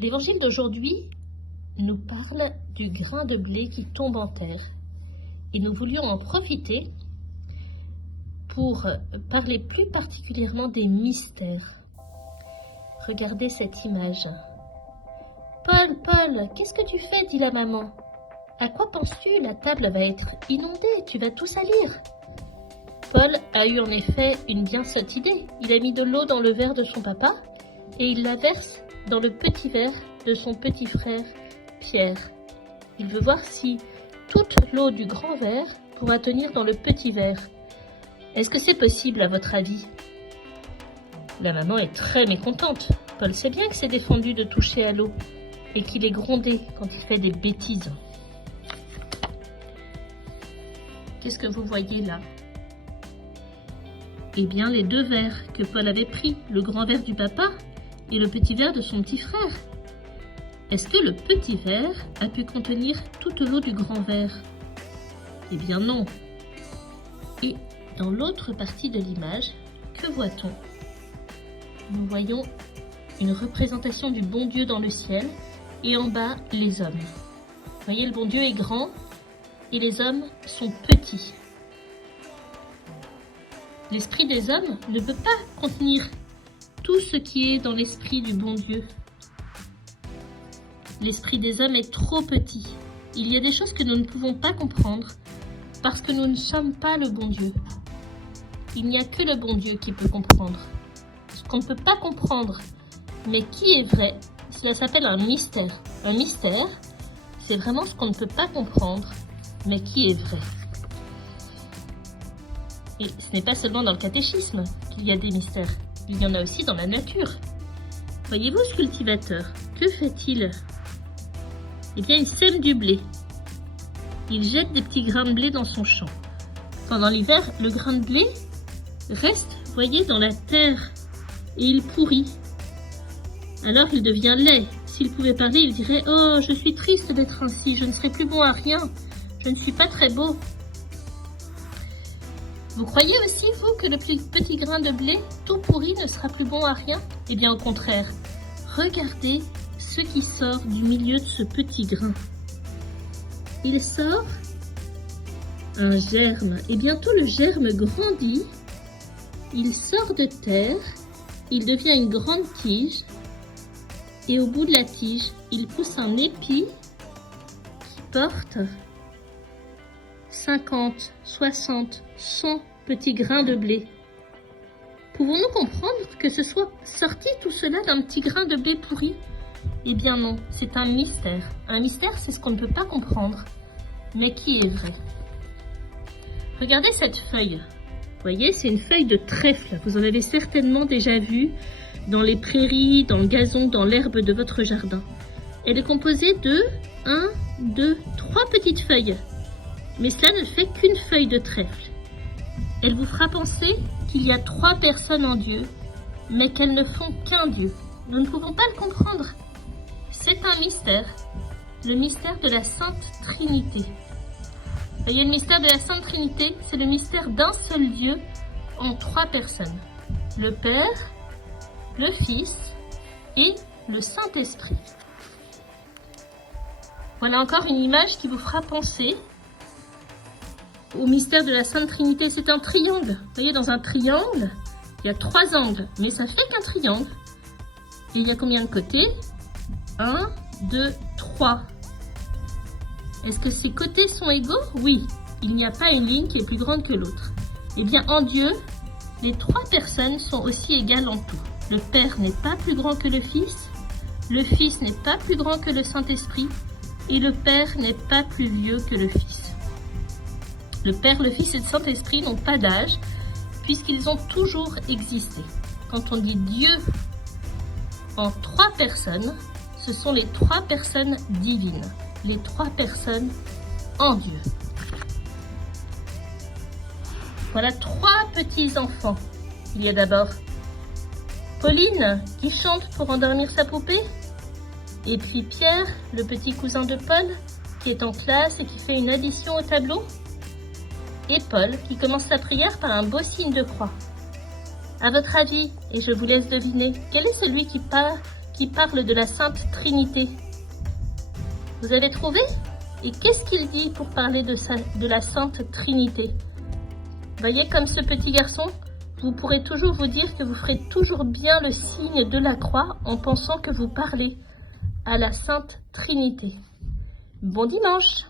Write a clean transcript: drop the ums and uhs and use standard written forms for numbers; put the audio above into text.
L'évangile d'aujourd'hui nous parle du grain de blé qui tombe en terre. Et nous voulions en profiter pour parler plus particulièrement des mystères. Regardez cette image. Paul, Paul, qu'est-ce que tu fais? Dit la maman. À quoi penses-tu? La table va être inondée, tu vas tout salir. Paul a eu en effet une bien sotte idée. Il a mis de l'eau dans le verre de son papa et il la verse dans le petit verre de son petit frère Pierre. Il veut voir si toute l'eau du grand verre pourra tenir dans le petit verre. Est-ce que c'est possible à votre avis? La maman est très mécontente. Paul sait bien que c'est défendu de toucher à l'eau et qu'il est grondé quand il fait des bêtises. Qu'est-ce que vous voyez là? Eh bien, les deux verres que Paul avait pris, le grand verre du papa et le petit verre de son petit frère. Est-ce que le petit verre a pu contenir toute l'eau du grand verre? Eh bien non. Et dans l'autre partie de l'image, que voit-on? Nous voyons une représentation du bon Dieu dans le ciel et en bas, les hommes. Vous voyez, le bon Dieu est grand et les hommes sont petits. L'esprit des hommes ne peut pas contenir tout ce qui est dans l'esprit du bon Dieu. L'esprit des hommes est trop petit. Il y a des choses que nous ne pouvons pas comprendre parce que nous ne sommes pas le bon Dieu. Il n'y a que le bon Dieu qui peut comprendre. Ce qu'on ne peut pas comprendre, mais qui est vrai, cela s'appelle un mystère. Un mystère, c'est vraiment ce qu'on ne peut pas comprendre, mais qui est vrai. Et ce n'est pas seulement dans le catéchisme qu'il y a des mystères. Il y en a aussi dans la nature. Voyez-vous ce cultivateur? Que fait-il? Eh bien, il sème du blé. Il jette des petits grains de blé dans son champ. Pendant l'hiver, le grain de blé reste, voyez, dans la terre et il pourrit. Alors il devient laid. S'il pouvait parler, il dirait « Oh, je suis triste d'être ainsi, je ne serai plus bon à rien, je ne suis pas très beau. » Vous croyez aussi, vous, que le petit grain de blé, tout pourri, ne sera plus bon à rien? Eh bien, au contraire, regardez ce qui sort du milieu de ce petit grain. Il sort un germe, et bientôt le germe grandit, il sort de terre, il devient une grande tige, et au bout de la tige, il pousse un épi qui porte 50, 60, 100 petits grains de blé. Pouvons-nous comprendre que ce soit sorti tout cela d'un petit grain de blé pourri? Eh bien non, c'est un mystère. Un mystère, c'est ce qu'on ne peut pas comprendre, mais qui est vrai. Regardez cette feuille. Vous voyez, c'est une feuille de trèfle. Vous en avez certainement déjà vu dans les prairies, dans le gazon, dans l'herbe de votre jardin. Elle est composée de 1, 2, 3 petites feuilles. Mais cela ne fait qu'une feuille de trèfle. Elle vous fera penser qu'il y a 3 personnes en Dieu, mais qu'elles ne font qu'un Dieu. Nous ne pouvons pas le comprendre. C'est un mystère, le mystère de la Sainte Trinité. Vous voyez, le mystère de la Sainte Trinité, c'est le mystère d'un seul Dieu en 3 personnes. Le Père, le Fils et le Saint-Esprit. Voilà encore une image qui vous fera penser au mystère de la Sainte Trinité. C'est un triangle. Vous voyez, dans un triangle, il y a 3 angles, mais ça fait qu'un triangle. Et il y a combien de côtés? 1, 2, 3. Est-ce que ces côtés sont égaux? Oui. Il n'y a pas une ligne qui est plus grande que l'autre. Eh bien, en Dieu, les 3 personnes sont aussi égales en tout. Le Père n'est pas plus grand que le Fils, le Fils n'est pas plus grand que le Saint-Esprit, et le Père n'est pas plus vieux que le Fils. Le Père, le Fils et le Saint-Esprit n'ont pas d'âge, puisqu'ils ont toujours existé. Quand on dit Dieu en 3 personnes, ce sont les 3 personnes divines, les 3 personnes en Dieu. Voilà 3 petits enfants. Il y a d'abord Pauline qui chante pour endormir sa poupée, et puis Pierre, le petit cousin de Paul, qui est en classe et qui fait une addition au tableau, et Paul qui commence sa prière par un beau signe de croix. À votre avis, et je vous laisse deviner, quel est celui qui qui parle de la Sainte Trinité. Vous avez trouvé? Et qu'est-ce qu'il dit pour parler de la Sainte Trinité? Voyez, comme ce petit garçon, vous pourrez toujours vous dire que vous ferez toujours bien le signe de la croix en pensant que vous parlez à la Sainte Trinité. Bon dimanche!